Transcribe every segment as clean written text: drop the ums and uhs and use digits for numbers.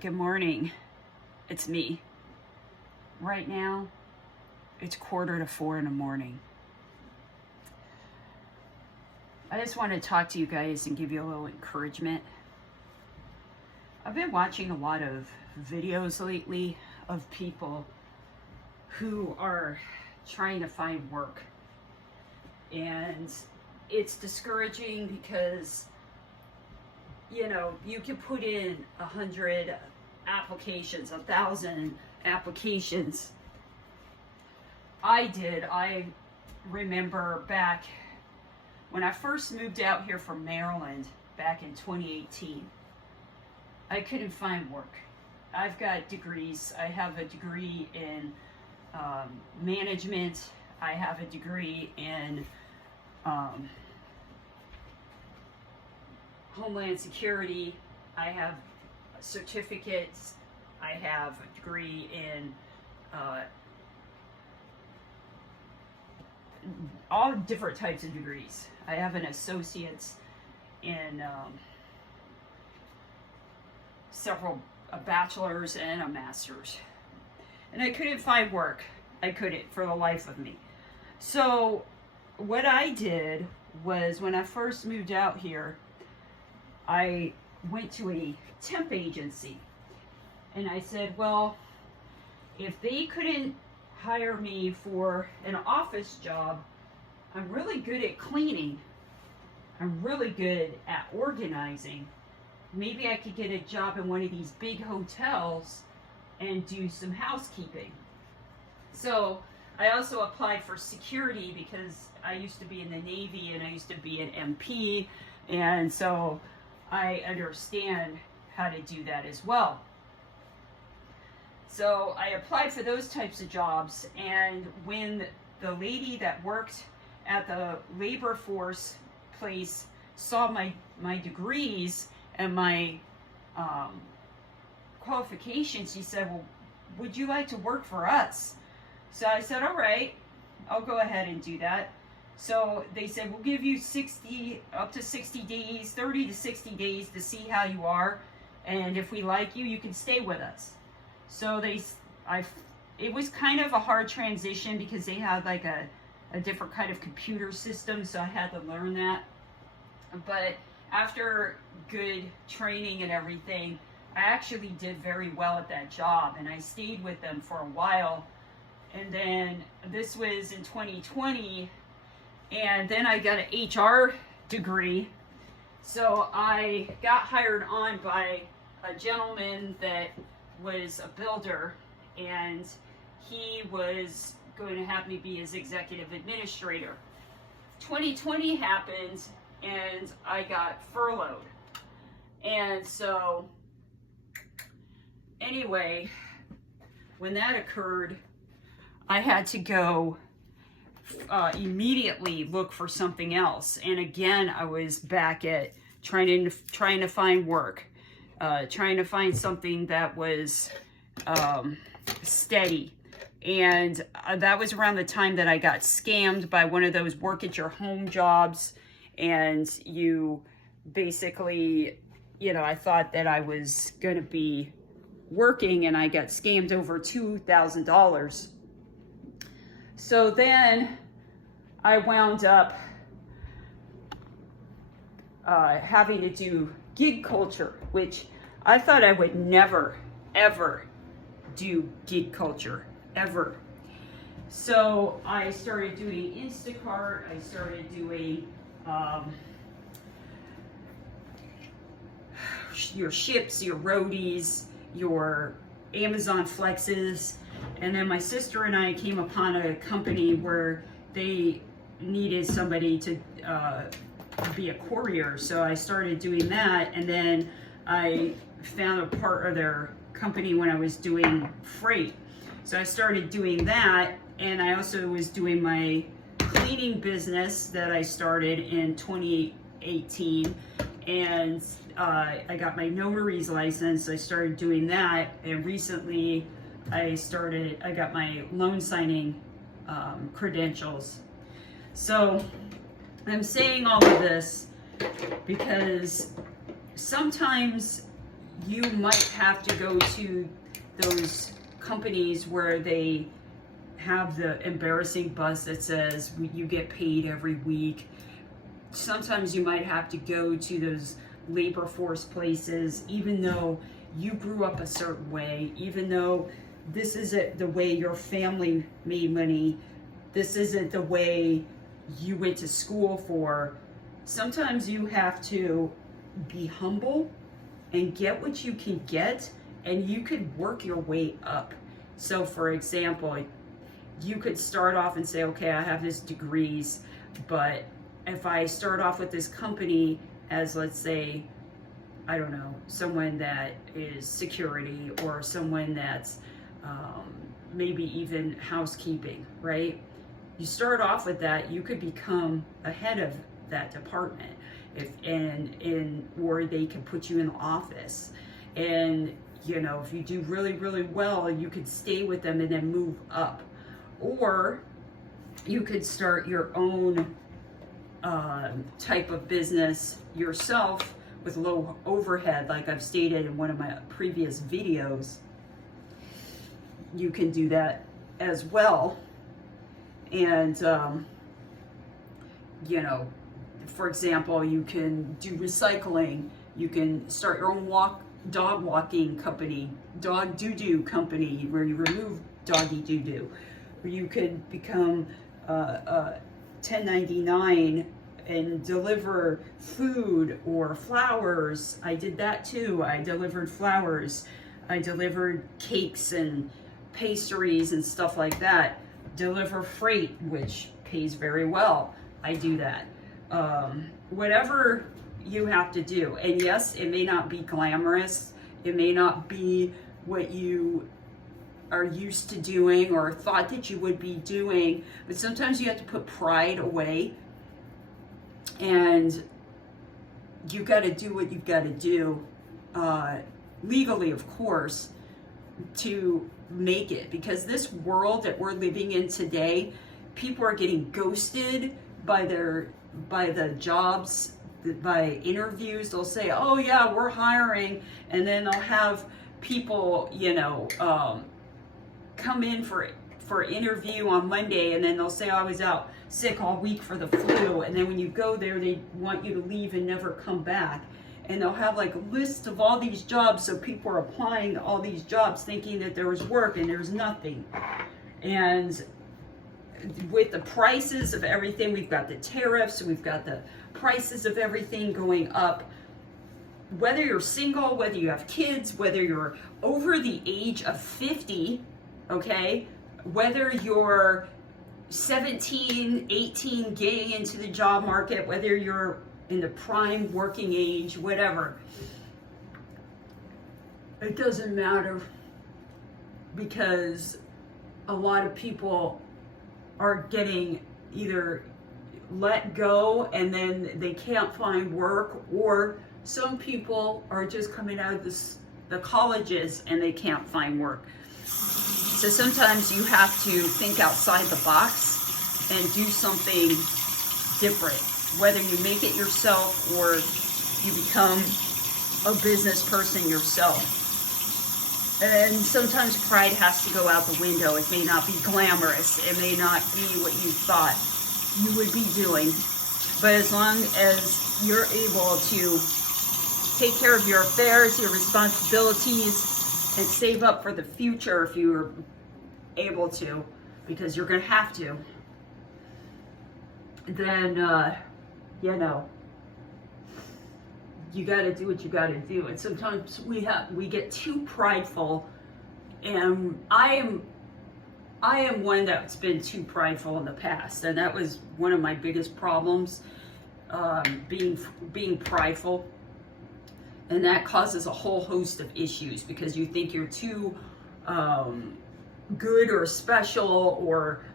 Good morning. It's me. Right now, it's 3:45 in the morning. I just want to talk to you guys and give you a little encouragement. I've been watching a lot of videos lately of people who are trying to find work. And it's discouraging because, you can put in 100 applications, 1,000 applications. I remember back when I first moved out here from Maryland back in 2018, I couldn't find work. I've got degrees. I have a degree in management. I have a degree in Homeland Security. I have certificates. I have a degree in all different types of degrees. I have an associate's in a bachelor's and a master's. And I couldn't find work. I couldn't for the life of me. So what I did was, when I first moved out here, I went to a temp agency and I said, well, if they couldn't hire me for an office job, I'm really good at cleaning. I'm really good at organizing. Maybe I could get a job in one of these big hotels and do some housekeeping. So I also applied for security because I used to be in the Navy and I used to be an MP, and so I understand how to do that as well. So I applied for those types of jobs, and when the lady that worked at the labor force place saw my degrees and my qualifications, she said, well, would you like to work for us? So I said, all right, I'll go ahead and do that. So they said, we'll give you up to 60 days, 30 to 60 days to see how you are. And if we like you, you can stay with us. So it was kind of a hard transition because they had like a different kind of computer system. So I had to learn that. But after good training and everything, I actually did very well at that job. And I stayed with them for a while. And then this was in 2020. And then I got an HR degree. So I got hired on by a gentleman that was a builder, and he was going to have me be his executive administrator. 2020 happened and I got furloughed. And so anyway, when that occurred, I had to go immediately look for something else. And again, I was back at trying to find work, trying to find something that was steady. And that was around the time that I got scammed by one of those work at your home jobs. And you basically, I thought that I was going to be working, and I got scammed over $2,000. So then I wound up having to do gig culture, which I thought I would never, ever do gig culture, ever. So I started doing Instacart. I started doing your ships, your roadies, your Amazon flexes. And then my sister and I came upon a company where they needed somebody to be a courier. So I started doing that. And then I found a part of their company when I was doing freight. So I started doing that. And I also was doing my cleaning business that I started in 2018. And I got my notary's license. I started doing that. And recently I got my loan signing credentials. So I'm saying all of this because sometimes you might have to go to those companies where they have the embarrassing bus that says you get paid every week. Sometimes you might have to go to those labor force places, even though you grew up a certain way, even though this isn't the way your family made money, this isn't the way you went to school for. Sometimes you have to be humble and get what you can get, and you could work your way up. So for example, you could start off and say, okay, I have this degrees, but if I start off with this company as, let's say, I don't know, someone that is security, or someone that's maybe even housekeeping, right? You start off with that, you could become a head of that department, or they can put you in the office. And you know, if you do really, really well, you could stay with them and then move up. Or you could start your own type of business yourself with low overhead, like I've stated in one of my previous videos. You can do that as well. And you know, for example, you can do recycling. You can start your own dog walking company, dog doo-doo company, where you remove doggy doo-doo. Or you could become 1099 and deliver food or flowers. I did that too. I delivered flowers. I delivered cakes and pastries and stuff like that. Deliver freight, which pays very well. I do that. Whatever you have to do. And yes, it may not be glamorous. It may not be what you are used to doing or thought that you would be doing, but sometimes you have to put pride away, and you got to do what you've got to do, legally, of course, to make it. Because this world that we're living in today, people are getting ghosted by the jobs, by interviews. They'll say, oh yeah, we're hiring, and then they'll have people, you know, come in for interview on Monday, and then they'll say, oh, I was out sick all week for the flu, and then when you go there, they want you to leave and never come back. And they'll have like a list of all these jobs, so people are applying to all these jobs thinking that there was work, and there's nothing. And with the prices of everything, we've got the tariffs, we've got the prices of everything going up. Whether you're single, whether you have kids, whether you're over the age of 50, okay, whether you're 17, 18, getting into the job market, whether you're in the prime working age, whatever, it doesn't matter, because a lot of people are getting either let go and then they can't find work, or some people are just coming out of the colleges and they can't find work. So sometimes you have to think outside the box and do something different, whether you make it yourself or you become a business person yourself. And sometimes pride has to go out the window. It may not be glamorous. It may not be what you thought you would be doing. But as long as you're able to take care of your affairs, your responsibilities, and save up for the future if you're able to, because you're going to have to, then, you know, you got to do what you got to do. And sometimes we get too prideful, and I am one that's been too prideful in the past, and that was one of my biggest problems, being prideful. And that causes a whole host of issues, because you think you're too good or special or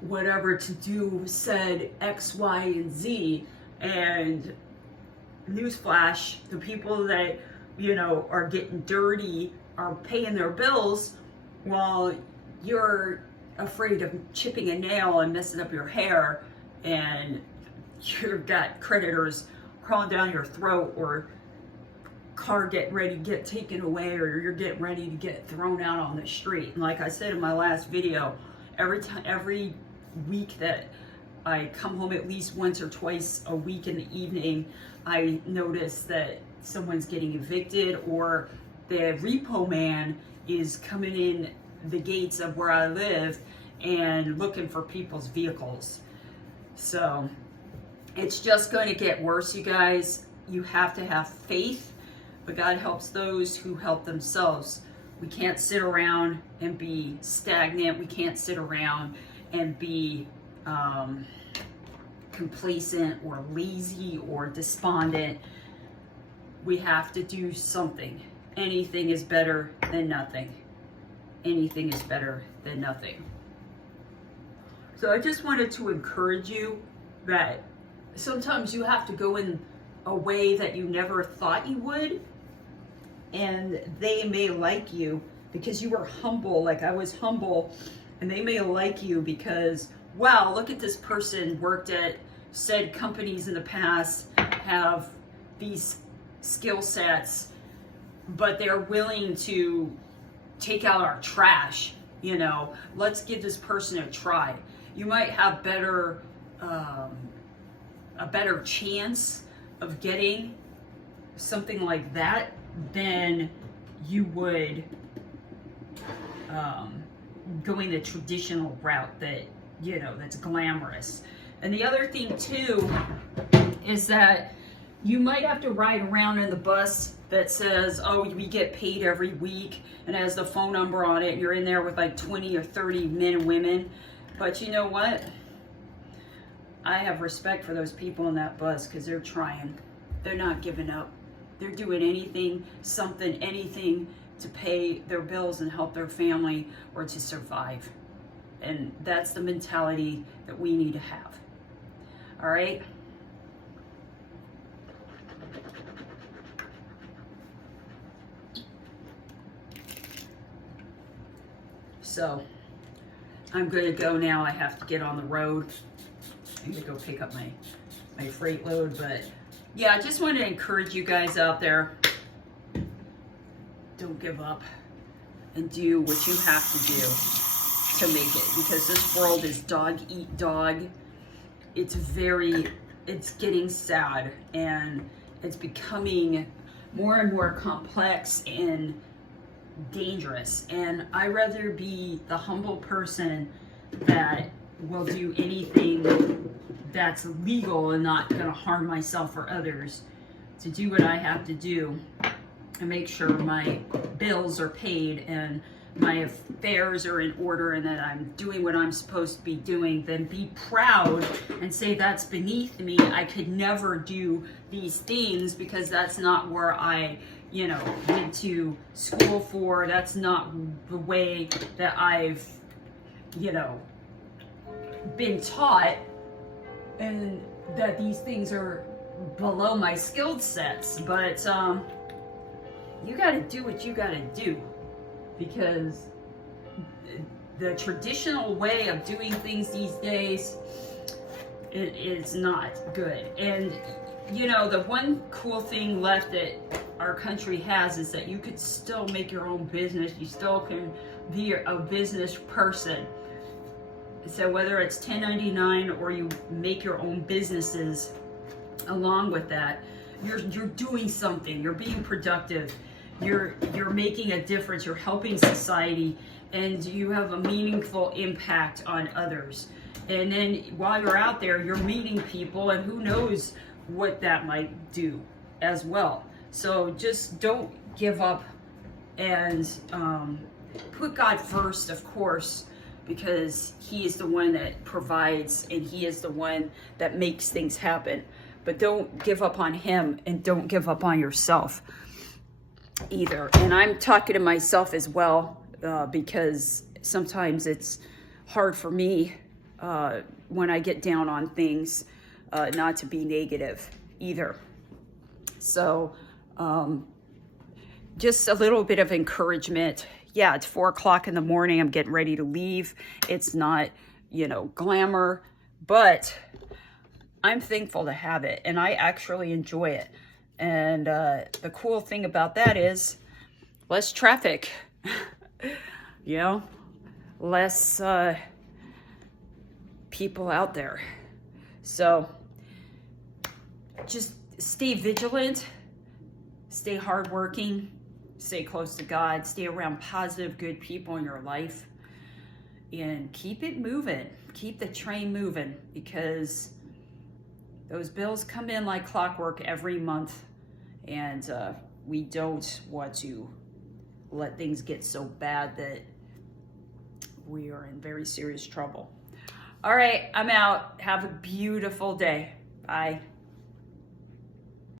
whatever to do said X, Y, and Z. And newsflash, the people that, you know, are getting dirty are paying their bills, while you're afraid of chipping a nail and messing up your hair, and you've got creditors crawling down your throat, or car getting ready to get taken away, or you're getting ready to get thrown out on the street. And like I said in my last video, every week that I come home at least once or twice a week in the evening, I notice that someone's getting evicted, or the repo man is coming in the gates of where I live and looking for people's vehicles. So it's just going to get worse, you guys. You have to have faith, but God helps those who help themselves. We can't sit around and be stagnant. We can't sit around and be complacent or lazy or despondent. We have to do something. Anything is better than nothing. Anything is better than nothing. So I just wanted to encourage you that sometimes you have to go in a way that you never thought you would, and they may like you because you were humble, like I was humble, and they may like you because, wow, look at this person, worked at said companies in the past, have these skill sets, but they're willing to take out our trash. You know, let's give this person a try. You might have a better chance of getting something like that than you would going the traditional route that, you know, that's glamorous. And the other thing too is that you might have to ride around in the bus that says, oh, we get paid every week, and has the phone number on it, and you're in there with like 20 or 30 men and women. But you know what? I have respect for those people in that bus, because they're trying. They're not giving up. They're doing anything, something, anything to pay their bills and help their family or to survive. And that's the mentality that we need to have. All right? So I'm going to go now. I have to get on the road. I'm going to go pick up my freight load. But yeah, I just want to encourage you guys out there. Don't give up and do what you have to do to make it, because this world is dog eat dog. It's getting sad, and it's becoming more and more complex and dangerous. And I'd rather be the humble person that will do anything that's legal and not going to harm myself or others, to do what I have to do and make sure my bills are paid and my affairs are in order and that I'm doing what I'm supposed to be doing, then be proud and say that's beneath me. I could never do these things because that's not where I, you know, went to school for. That's not the way that I've, you know, been taught, and that these things are below my skill sets. But you got to do what you got to do, because the traditional way of doing things these days, it is not good. And you know, the one cool thing left that our country has is that you could still make your own business. You still can be a business person. So whether it's 1099 or you make your own businesses along with that, you're doing something. You're being productive. You're making a difference. You're helping society, and you have a meaningful impact on others. And then while you're out there, you're meeting people, and who knows what that might do as well. So just don't give up, and put God first, of course, because He is the one that provides, and He is the one that makes things happen. But don't give up on Him, and don't give up on yourself either. And I'm talking to myself as well, because sometimes it's hard for me when I get down on things, not to be negative either. So just a little bit of encouragement. Yeah, it's 4 o'clock in the morning. I'm getting ready to leave. It's not, you know, glamour, but I'm thankful to have it, and I actually enjoy it. And the cool thing about that is less traffic, you know, less people out there. So just stay vigilant, stay hardworking, stay close to God, stay around positive, good people in your life, and keep it moving. Keep the train moving, because those bills come in like clockwork every month, and we don't want to let things get so bad that we are in very serious trouble. All right, I'm out. Have a beautiful day. Bye.